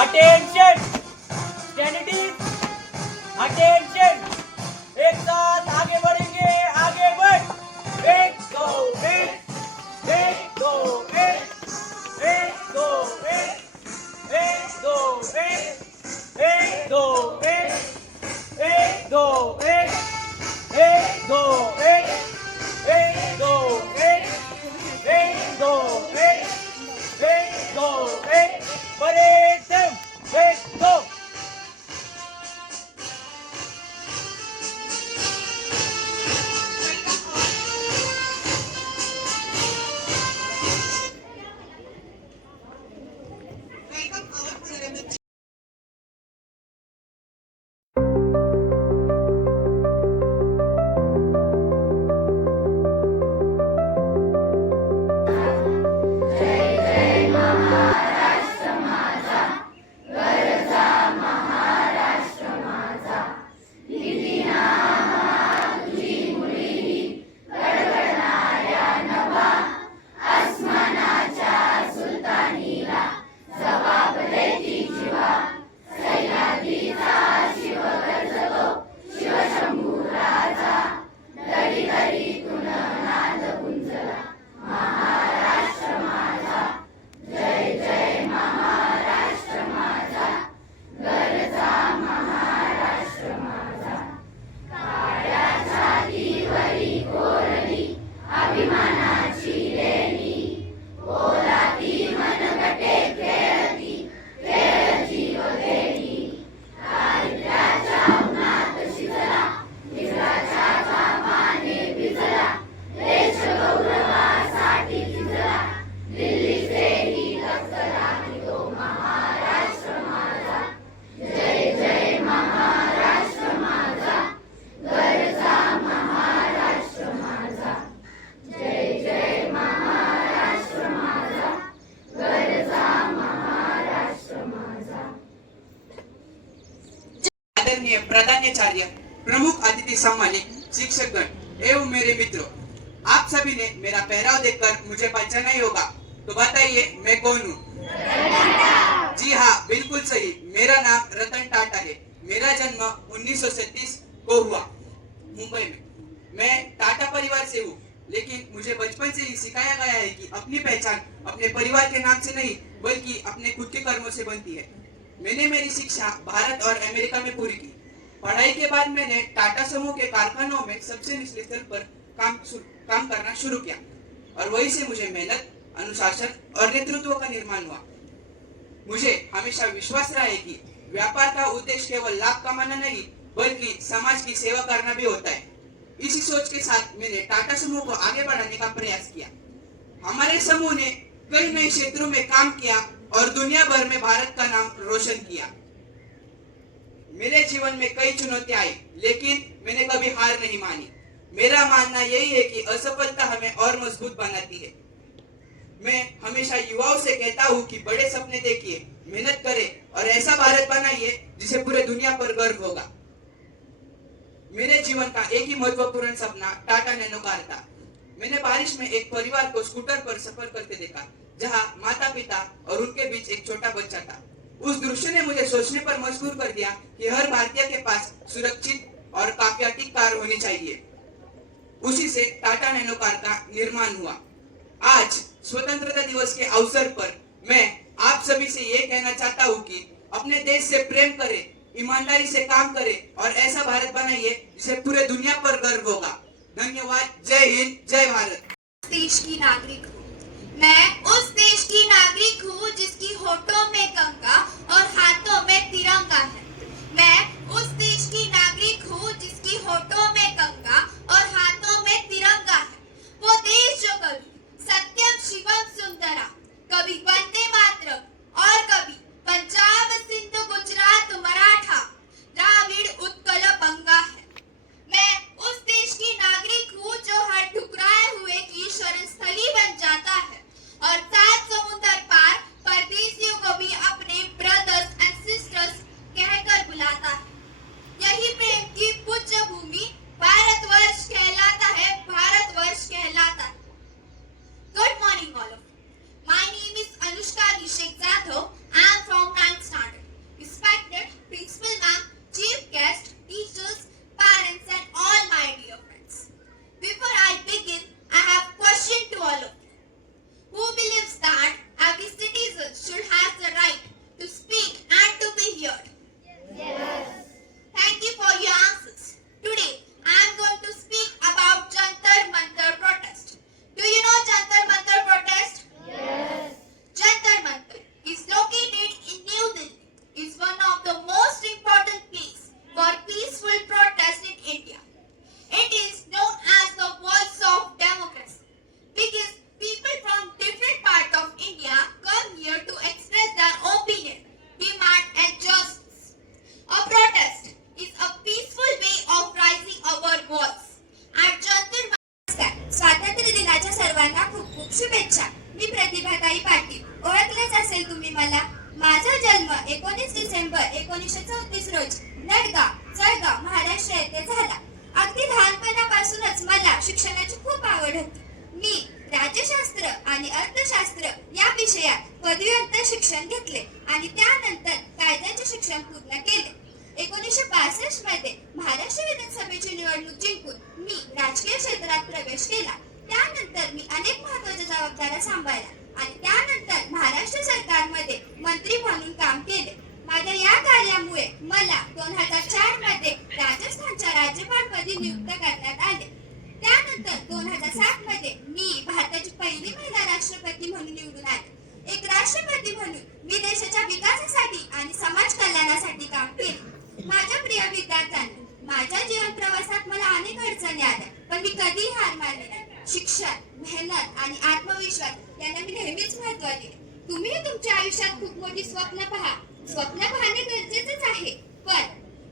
Attention candidate, attention. एक साथ आगे बढ़ेंगे, आगे बढ़। एक दो एक, एक दो एक, एक दो एक, एक दो एक, एक दो एक, एक दो एक, एक दो एक, एक दो एक, एक दो एक, एक दो एक। परेड एक दो। आदरणीय प्रधानाचार्य, प्रमुख अतिथि सम्मानित शिक्षकगण एवं मेरे मित्रों, आप सभी ने मेरा पहराव देखकर मुझे पहचाना ही होगा। तो बताइए मैं कौन हूँ? जी हाँ, बिल्कुल सही। मेरा नाम रतन टाटा है। मेरा जन्म 1937 को हुआ मुंबई में। मैं टाटा परिवार से हूँ, लेकिन मुझे बचपन से ही सिखाया गया है कि अपनी पहचान अपने परिवार के नाम से नहीं बल्कि अपने खुद के कर्मों से बनती है। मैंने मेरी शिक्षा भारत और अमेरिका में पूरी की। पढ़ाई के बाद मैंने टाटा समूह के कारखानों में सबसे निचले स्तर पर काम करना शुरू किया और वहीं से मुझे मेहनत, अनुशासन और नेतृत्व का निर्माण हुआ। मुझे हमेशा विश्वास रहा है कि व्यापार का उद्देश्य केवल लाभ कमाना नहीं बल्कि समाज की सेवा करना भी होता है। इसी सोच के साथ मैंने टाटा समूह को आगे बढ़ाने का प्रयास किया। हमारे समूह ने कई नए क्षेत्रों में काम किया और दुनिया भर में भारत का नाम रोशन किया। मेरे जीवन में कई चुनौतियां आई, लेकिन मैंने कभी हार नहीं मानी। मेरा मानना यही है कि असफलता हमें और मजबूत बनाती है। मैं हमेशा युवाओं से कहता हूँ कि बड़े सपने देखिए, मेहनत करें और ऐसा भारत बनाइए जिसे पूरे दुनिया पर गर्व होगा। मेरे जीवन का एक ही महत्वपूर्ण सपना टाटा नैनो कार था। मैंने बारिश में एक परिवार को स्कूटर पर सफर करते देखा, जहां माता पिता और उनके बीच एक छोटा बच्चा था। उस दृश्य ने मुझे सोचने पर मजबूर कर दिया कि हर भारतीय के पास सुरक्षित और काफियाती कार होनी चाहिए। उसी से टाटा नैनो कार का निर्माण हुआ। आज स्वतंत्रता दिवस के अवसर पर मैं आप सभी से ये कहना चाहता हूँ कि अपने देश से प्रेम करें, ईमानदारी से काम करें और ऐसा भारत बनाइए जिसे पूरे दुनिया पर गर्व होगा। धन्यवाद। जय हिंद, जय भारत। देश की नागरिक हूँ। मैं उस देश की नागरिक हूँ जिसकी होठों में गंगा और हाथों में तिरंगा है। मैं उस देश की नागरिक हूँ जिसकी होठों में गंगा और हाथों में तिरंगा है। वो देश जो कभी सत्यम शिवम सुंदरा, कभी वंदे मातरम और कभी पंजाब सिंध गुजरात मराठा द्राविड़ उत्कल बंगा है। मैं उस देश की नागरिक हूँ जो हर ठुकराए हुए की शरण स्थली बन जाता है और 7 समुंदर पार परदेशियों को भी अपने ब्रदर्स एंड सिस्टर्स कहकर बुलाता है। यही प्रेम की पूज्य भूमि भारतवर्ष कहलाता है, भारतवर्ष कहलाता है। Good morning all of you. My name is Anushka Abhishek Jadhav. I am from 9th standard. प्रतिभाताई पाटील. ओळखलेच असेल तुम्ही मला. माझा जन्म 19 डिसेंबर 1934 रोजी नडगाव जळगाव महाराष्ट्र येथे झाला. अगदी लहानपणापासूनच मला शिक्षणाची खूप आवड होती. मी राज्यशास्त्र आणि अर्थशास्त्र या विषयात पदव्युत्तर शिक्षण घेतले आणि त्यानंतर कायद्याचे शिक्षण पूर्ण केले. 1962 मध्ये महाराष्ट्र विधानसभेची निवडणूक जिंकून मी राजकीय क्षेत्रात प्रवेश केला. त्यानंतर मी अनेक महत्त्वाच्या जबाबदाऱ्या सांभाळल्या आणि त्यानंतर महाराष्ट्र सरकारमध्ये मंत्री म्हणून काम केले. माझ्या या कार्यामुळे मला 2004 मध्ये राजस्थानच्या राज्यपालपदी नियुक्त करण्यात आले. त्यानंतर 2007 मध्ये मी भारताची पहिली महिला राष्ट्रपती म्हणून निवडून आले. एक राष्ट्रपती म्हणून मी देशाच्या विकासासाठी आणि समाज कल्याणासाठी काम केले. माझ्या प्रिय विद्यार्थ्यांनो, माझ्या जीवन प्रवासात मला अनेक अडचणी आल्या, पण मी कधीही हार मानली नाही. शिक्षण, मेहनत आणि आत्मविश्वास यांना मी नेहमीच महत्त्व दिले. तुम्ही तुमच्या आयुष्यात खूप मोठी स्वप्न पहा. स्वप्न पाहणे गरजेचेच आहे,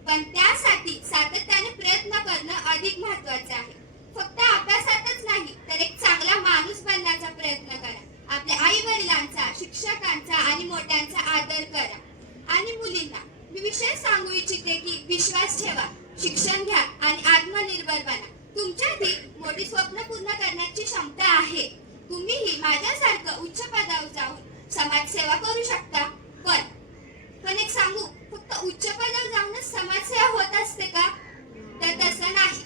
पण त्यासाठी सातत्याने प्रयत्न करणं अधिक महत्त्वाचे आहे. फक्त अभ्यासातच नाही तर एक चांगला माणूस बनण्याचा प्रयत्न करा. आपल्या आई वडिलांचा, शिक्षकांचा आणि मोठ्यांचा आदर करा. आणि मुलींना मी विशेष सांगू इच्छिते की विश्वास ठेवा, शिक्षण घ्या आणि आत्मनिर्भर बना. तुमच्यातील मोठी स्वप्न पूर्ण करण्याची क्षमता आहे. तुम्हीही माझ्यासारखं उच्च पदावर जाऊन समाजसेवा करू शकता. पण एक सांगू, फक्त उच्च पदावर जाऊनच समाजसेवा होत असते का? तर तसं नाही.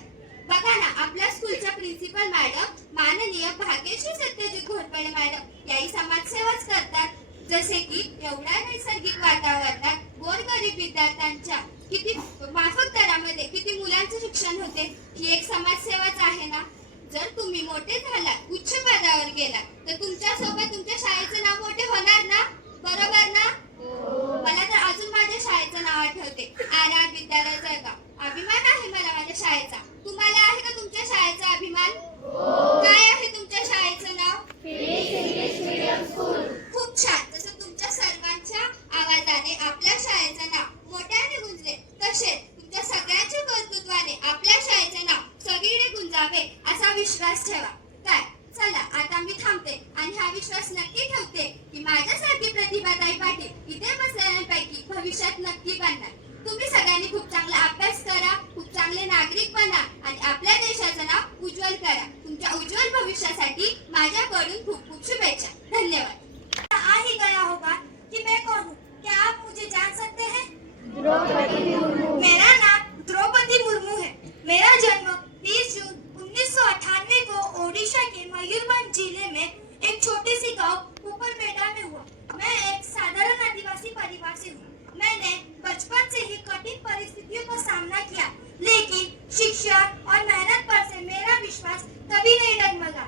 बघा ना, आपल्या स्कूलच्या प्रिन्सिपल मॅडम माननीय भाग्यश्री सत्यजित घोरपडे मॅडम याही समाजसेवाच करतात. जसे की एवढ्या नैसर्गिक वातावरणात गोरगरीब विद्यार्थ्यांच्या किती माफक दरामध्ये किती मुलांचे शिक्षण होते. ही एक समाजसेवाच आहे ना. जर तुम्ही मोठे झालात, उच्च पदावर गेलात तर तुमच्या सोबत तुमच्या शाळेचे नाव मोठे होणार ना, बरोबर ना? मला तर अजून माझ्या शाळेचं नाव आठवते, आर विद्यालय जळगाव. अभिमान आहे मला माझ्या शाळेचा. तुम्हाला आहे का तुमच्या शाळेचा अभिमान? काय आहे तुमच्या शाळेचं नाव? खूप छान. जसं तुमच्या सर्वांच्या आवाजाने आपल्या शाळेचं नाव मोठ्याने गुंजले, तसेच तुमच्या सगळ्यांच्या कर्तृत्वाने आपल्या शाळेचे नाव सगळीकडे गुंजावे असा विश्वास ठेवा. काय, चला आता मी थांबते आणि हा विश्वास नक्की ठेवते की माझ्यासारखी प्रतिभाताई पाटील इथे बसलेल्यांपैकी भविष्यात नक्की बनणार. तुम्ही सगळ्यांनी खूप चांगला अभ्यास करा, खूप चांगले नागरिक बना आणि आपल्या देशाचं नाव उज्ज्वल करा. तुमच्या उज्ज्वल भविष्यासाठी माझ्याकडून खूप खूप शुभेच्छा. धन्यवाद. आ ही गया होगा कि मैं कौन हूँ. क्या आप मुझे जान सकते हैं? मेरा नाम द्रौपदी मुर्मू है. मेरा जन्म 20 जून 1998 को ओडिशा के मयूरभंज जिले में एक छोटी सी गांव ऊपरपेटा में हुआ. मैं एक साधारण आदिवासी परिवार से हूँ. मैंने बचपन से ही कठिन परिस्थितियों का सामना किया, लेकिन शिक्षा और मेहनत पर से मेरा विश्वास कभी नहीं डगमगा.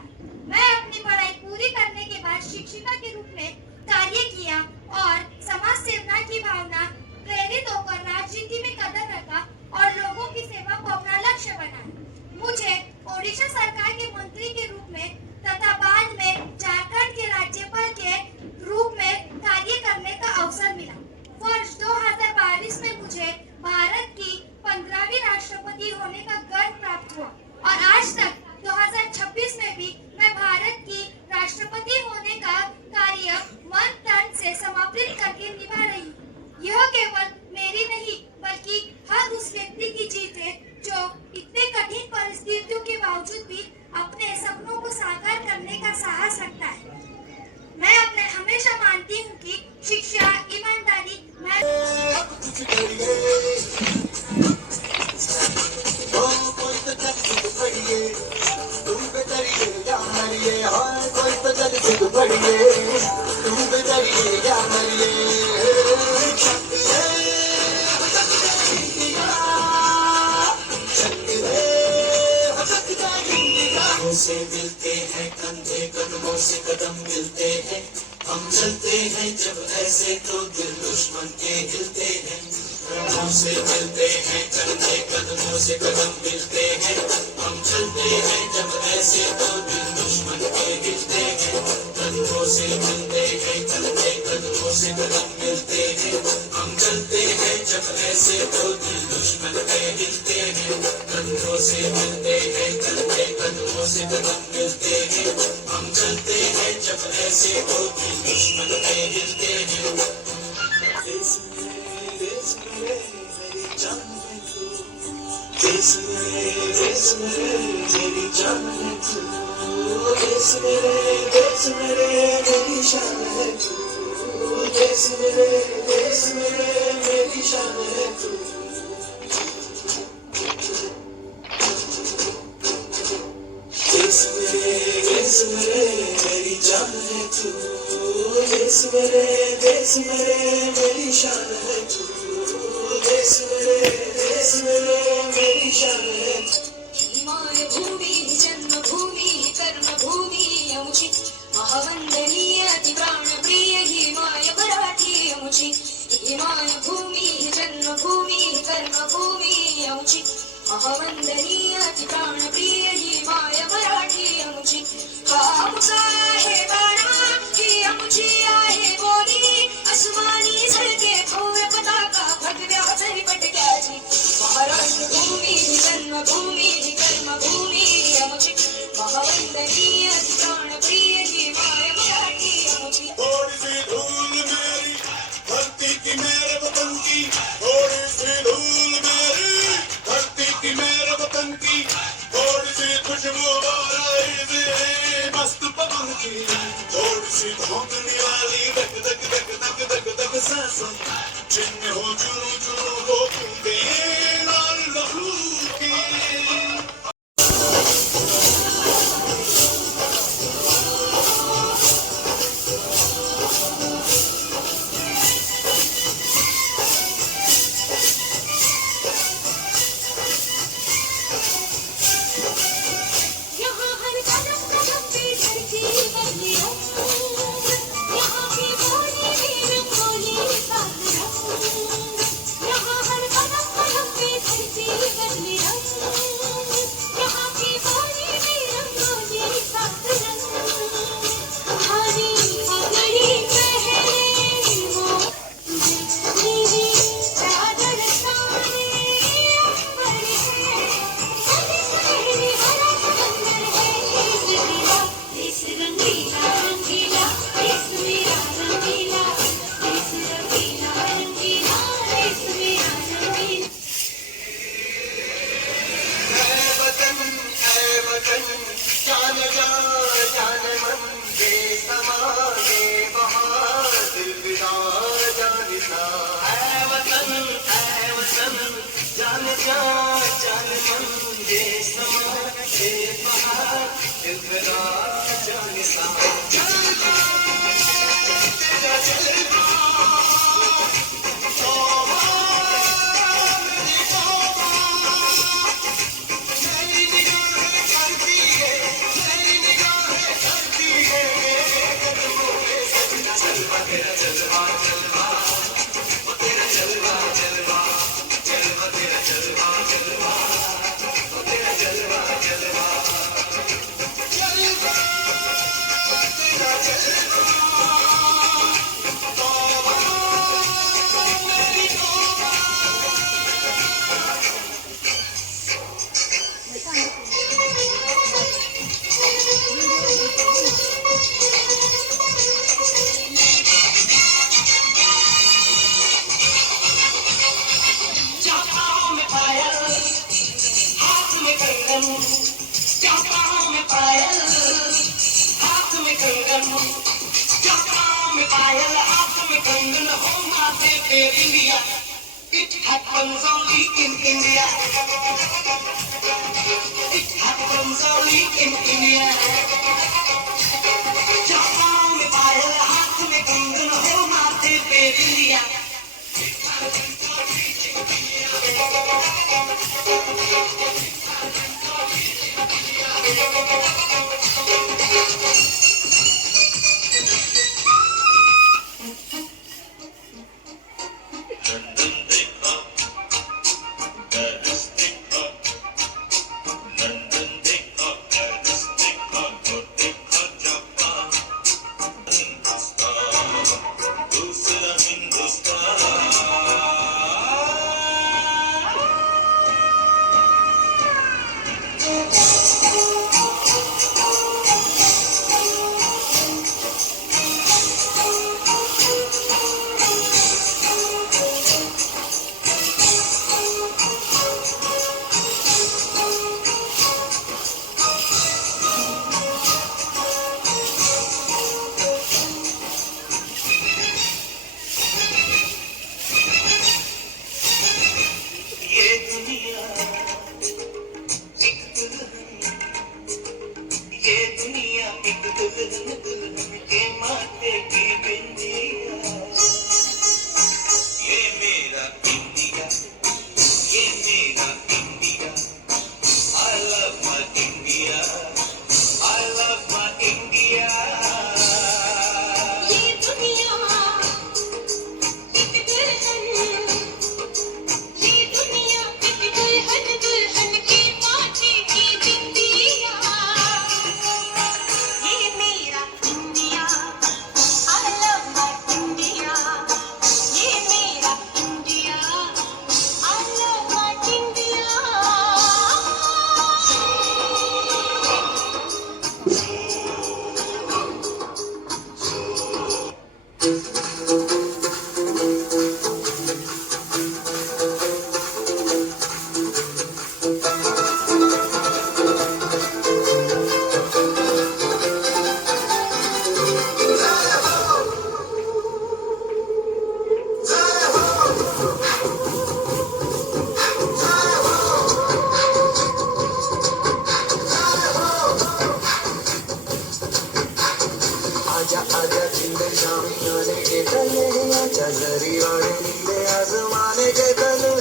मैं अपनी पढ़ाई पूरी करने के बाद शिक्षिका के रूप में कार्य किया और समाज सेवा की भावना प्रेरित होकर राजनीति में कदम रखा और लोगों की सेवा को अपना लक्ष्य बनाया. मुझे ओडिशा सरकार के मंत्री के रूप में तथा बाद में झारखंड के राज्यपाल के रूप में कार्य करने का अवसर मिला. वर्ष 2022 में मुझे भारत की 15वीं राष्ट्रपति होने का गर्व प्राप्त हुआ और आज तक 2026 में भी मैं भारत की राष्ट्रपति होने का कार्य मन तन से समर्पित करके निभा रही हूँ. यह केवल मेरी नहीं बल्कि हर उस व्यक्ति की जीत है जो इतने कठिन परिस्थितियों के बावजूद भी अपने सपनों को साकार करने का साहस रखता है. मैं अपने हमेशा मानती हूँ कि शिक्षा, ईमानदारी, से मिलते हैं, कंधे कदमों से कदम मिलते हैं. हम चलते हैं जब ऐसे तो दिल दुश्मन के हिलते हैं. कदमों से मिलते हैं, कंधे कदमों से कदम मिलते हैं. हम चलते हैं जब ऐसे तो दिल दुश्मन के हिलते हैं. कदमों से मिलते हैं, कंधे कदमों से कदम मिलते हैं. हम चलते हैं जब ऐसे तो दिल दुश्मन के हिलते हैं. कदमों से मिलते हैं, कंधे कदमों से कदम मिलते हैं. हम चलते हैं जब जब ऐसे तो दिल दुश्मन के हिलते हैं। देश मेरे मेरी जान है तू, देश मेरे मेरी जान है तू, देश मेरे मेरी शान है तू, देश मेरे मेरी शान है तू। देश मेरे मेरी जान है तू, देश मेरे मेरी शान है तू, देश मेरे मेरी शान है तू। हिमाय भूमि जन्मभूमि कर्मभूमि अमुची महावंदनीय अति प्राण प्रिय हिमाय मराठी अमुची। हिमाय भूमि जन्मभूमि कर्मभूमि अमुची महावंदनीय अति प्राण प्रिय हिमाय मराठी अमुची। आमचा आहे बाणा ही अमुची आहे बोली, आसमानी झळके भव्य पताका भगव्या पटक्याची। महाराष्ट्र भूमि जन्मभूमि कर्मभूमि अमुची महावंदनीय अति प्राण प्रिय हिमाय मराठी अमुची। थोड़ी सी धूल मेरी धरती की मेरे वतन की, थोड़ी सी धूल मेरी धरती की मेरे वतन की, थोड़ी सी खुशबू मस्त पवन की, थोड़ी सी धोंकने वाली धक धक धक धक धक धक सांसों, जिनमें हो जुनू जुनू वो बूंदे लाल लहू की। यहाँ हर कदम कदम पे धरती बदली रंग, यहाँ की बोली भी रंगोली साथ रंग। यहाँ हर कदम कदम पे धरती बदली रंग, यहाँ की बोली भी रंगोली साथ रंग। हरी पगड़ी पहने मोर मेरी चादर साड़ी अंबर है, सुनहरी हरा समंदर है इस रंगीला रंगीला, इस मेरा रंगीला, इस रंगीला रंगीला, इस मेरा रंगीला। ऐ वतन जान जा जान मन दे समागे बहार दिल विदा जानिसा। ऐ वतन जान जा जान मन दे समागे बहार दिल विदा जानिसा। तेरा जलवा तौबा मेरी तौबा, मेरी निगाहें करती है, मेरी निगाहें करती है मेरे कदमों पे सजना। जलवा तेरा जलवा जलवा, वो तेरा जलवा जलवा, जलवा तेरा जलवा जलवा, वो तेरा जलवा जलवा, जलवा तेरा जलवा तौबा मेरी तौबा। चापाओं में पायल हाथ में कंगन, चापाओं में पायल हाथ में कंगन, चापाओं में पायल हाथ में कंगन, हो माथे पे India. It happens only in India. It happens only in India. चापाओं में पायल हाथ में कंगन, हो माथे पे इंडिया। लंदन देखा, पेरिस देखा, माथे की बिंदिया, ये मेरा इंडिया, ये मेरा India, I love my India, I love my India. ये दुनिया एक दुल्हन, ये दुनिया एक दुल्हन, दुल्हन के माथे की बिंदिया। ये मेरा India, I love my India, ये मेरा India, I love my India। आजा आजा जिंदे शामी आने के तले, आजा जरी वाले नीले आसमाने के तले।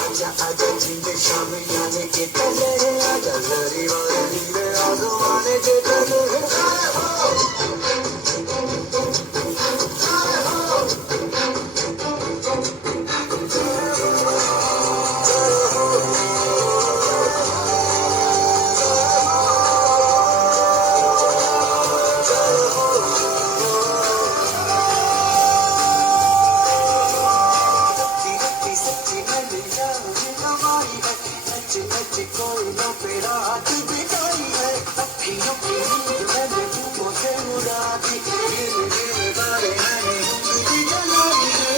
आजा आजा जिंदे शामी आने के तले, आजा जरी वाले नीले आसमाने के तले। सच्ची सच्ची गली जाऊँ कमाई है, नच नच कोई नो पेड़ा हाथ बिठाई है। अखियों की नींद मैंने फूलों से उड़ा दी, गिर गिर गारे मैंने उंगली जलाई है।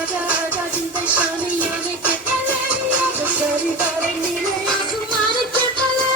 आजा आजा जिंदे शामी आने के तले, आजा जरी वाले नीले आसमान के तले।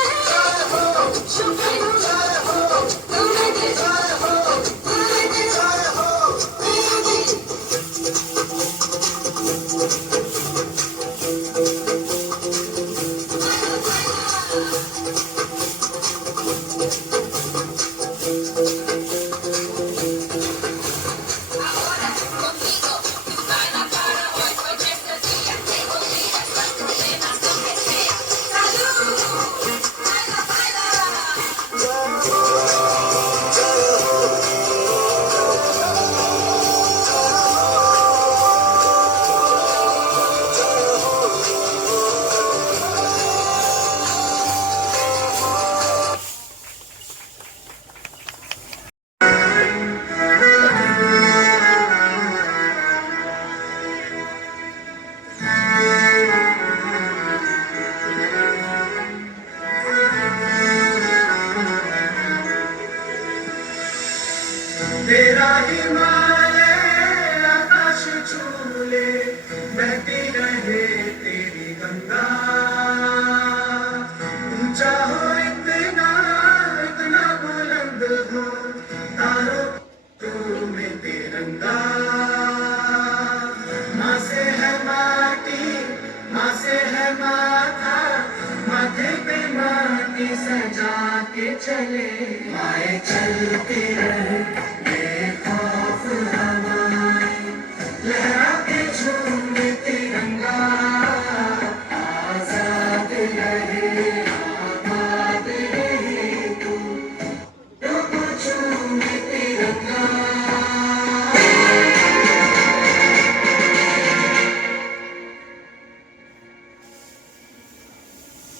तेरा हिमालय आकाश छूले, बहती रहे तेरी गंगा। ऊंचा हो इतना इतना बुलंद हो, तारों तू में तिरंगा। माँ से है माटी, माँ से है माथा, माथे पे माटी सजा के चले। माए चलते रहे बेखौफ हवाएं, लहराते झूमे तिरंगा। आजाद रहे आबाद रहे तू, डूब झूमे तिरंगा।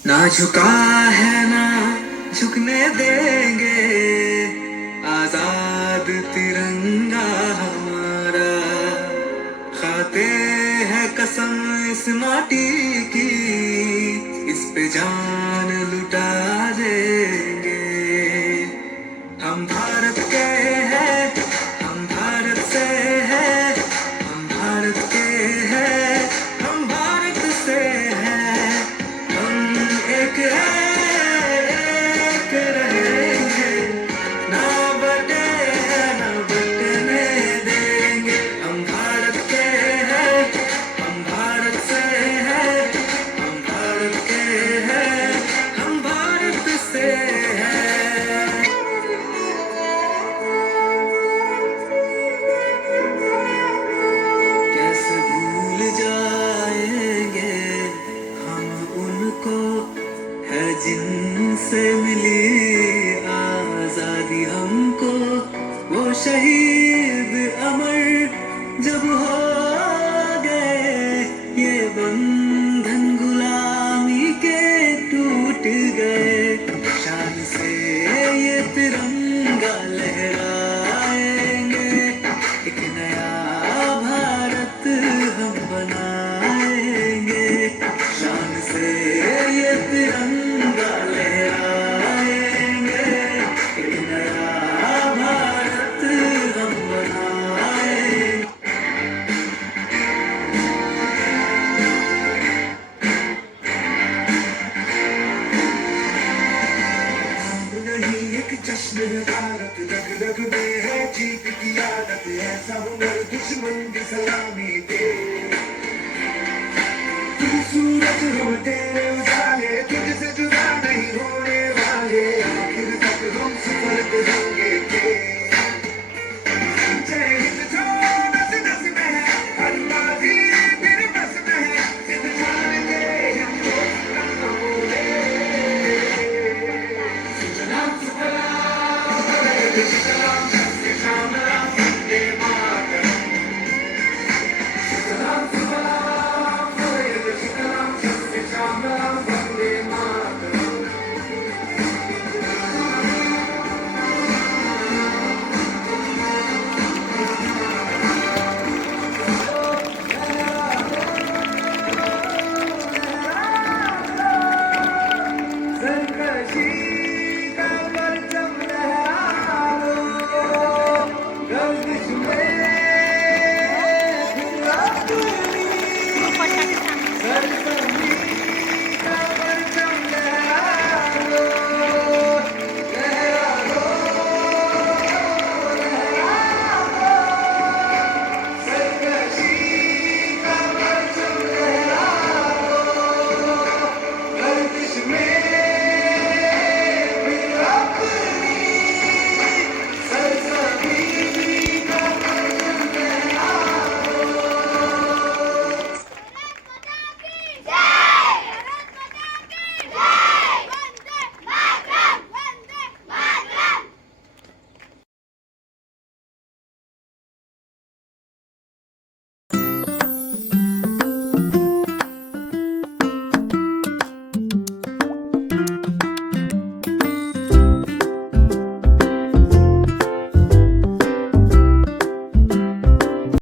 ना झुका है ना झुकने देंगे, आजाद तिरंगा हमारा। खाते हैं कसम इस माटी की, इस पे जान लुटा देंगे। हम भारत के हैं, हम भारत से हैं, हम भारत के हैं, हम भारत से हैं। हम एक हैं, एक रहेंगे, ना बटे ना बटने देंगे। हम भारत के हैं, हम तेरे